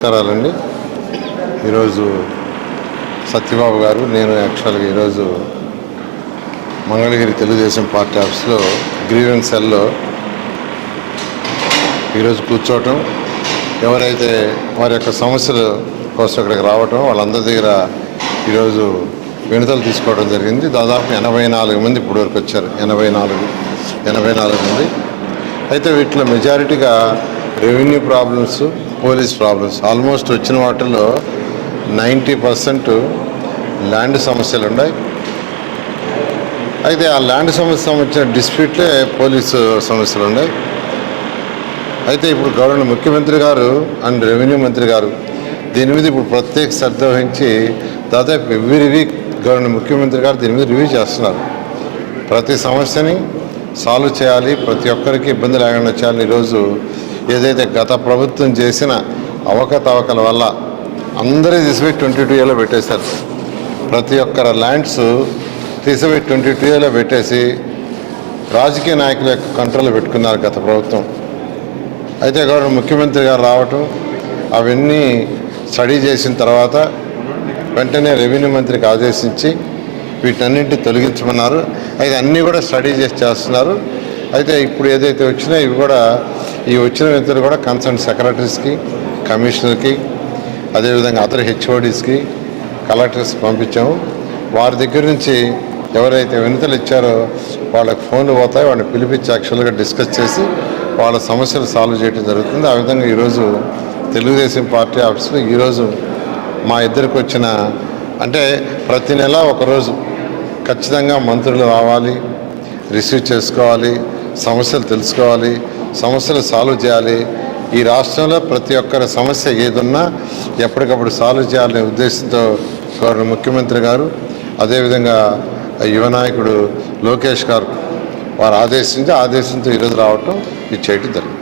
నమస్కారాలండి. ఈరోజు సత్యబాబు గారు నేను యాక్చువల్గా ఈరోజు మంగళగిరి తెలుగుదేశం పార్టీ ఆఫీస్లో గ్రీవెన్స్ సెల్లో ఈరోజు కూర్చోవటం, ఎవరైతే వారి యొక్క సమస్యల కోసం ఇక్కడికి రావటం, వాళ్ళందరి దగ్గర ఈరోజు వినతులు తీసుకోవడం జరిగింది. దాదాపు 84 మంది ఇప్పుడు వరకు వచ్చారు. 84 మంది. అయితే వీటిలో మెజారిటీగా revenue problems, police problems. Almost వచ్చిన వాటిల్లో 90% ల్యాండ్ సమస్యలు ఉన్నాయి. అయితే ఆ ల్యాండ్ సమస్య సంబంధించిన డిస్ప్యూట్లే పోలీసు సమస్యలు ఉన్నాయి. అయితే ఇప్పుడు గవర్నర్ ముఖ్యమంత్రి గారు అండ్ రెవెన్యూ మంత్రి గారు దీని మీద ఇప్పుడు ప్రత్యేక శ్రద్ధ వహించి దాదాపు ఎవ్రీ వీక్ గవర్నర్ ముఖ్యమంత్రి గారు దీని మీద రివ్యూ చేస్తున్నారు. ప్రతి సమస్యని సాల్వ్ చేయాలి, ప్రతి ఒక్కరికి ఇబ్బంది లేకుండా చేయాలి. ఈరోజు ఏదైతే గత ప్రభుత్వం చేసిన అవకతవకల వల్ల అందరూ తీసిపోయి 22Aలో పెట్టేశారు. ప్రతి ఒక్కరి ల్యాండ్స్ తీసిపోయి 22Aలో పెట్టేసి రాజకీయ నాయకుల యొక్క కంట్రోల్లో పెట్టుకున్నారు గత ప్రభుత్వం. అయితే గవర్నర్ ముఖ్యమంత్రి గారు రావటం, అవన్నీ స్టడీ చేసిన తర్వాత వెంటనే రెవెన్యూ మంత్రికి ఆదేశించి వీటన్నింటినీ తొలగించమన్నారు. అయితే అన్నీ కూడా స్టడీ చేస్తున్నారు. అయితే ఇప్పుడు ఏదైతే వచ్చినాయో ఇవి కూడా ఈ వచ్చిన వ్యక్తులు కూడా కన్సర్న్ సెక్రటరీస్కి, కమిషనర్కి, అదేవిధంగా అదర్ హెచ్ఓడీస్కి, కలెక్టర్స్కి పంపించాము. వారి దగ్గర నుంచి ఎవరైతే వినతులు ఇచ్చారో వాళ్ళకి ఫోన్లు పోతాయి, వాళ్ళని పిలిపించి యాక్చువల్గా డిస్కస్ చేసి వాళ్ళ సమస్యలు సాల్వ్ చేయడం జరుగుతుంది. ఆ విధంగా ఈరోజు తెలుగుదేశం పార్టీ ఆఫీస్లో ఈరోజు మా ఇద్దరికి వచ్చిన, అంటే ప్రతి నెల ఒకరోజు ఖచ్చితంగా మంత్రులు రావాలి, రిసీవ్ చేసుకోవాలి, సమస్యలు తెలుసుకోవాలి, సమస్యలు సాల్వ్ చేయాలి. ఈ రాష్ట్రంలో ప్రతి ఒక్కరి సమస్య ఏదున్నా ఎప్పటికప్పుడు సాల్వ్ చేయాలనే ఉద్దేశంతో గవర్నర్ ముఖ్యమంత్రి గారు, అదేవిధంగా యువ నాయకుడు లోకేష్ గారు వారు ఆదేశంతో ఈరోజు రావటం ఇది చేయటం జరిగింది.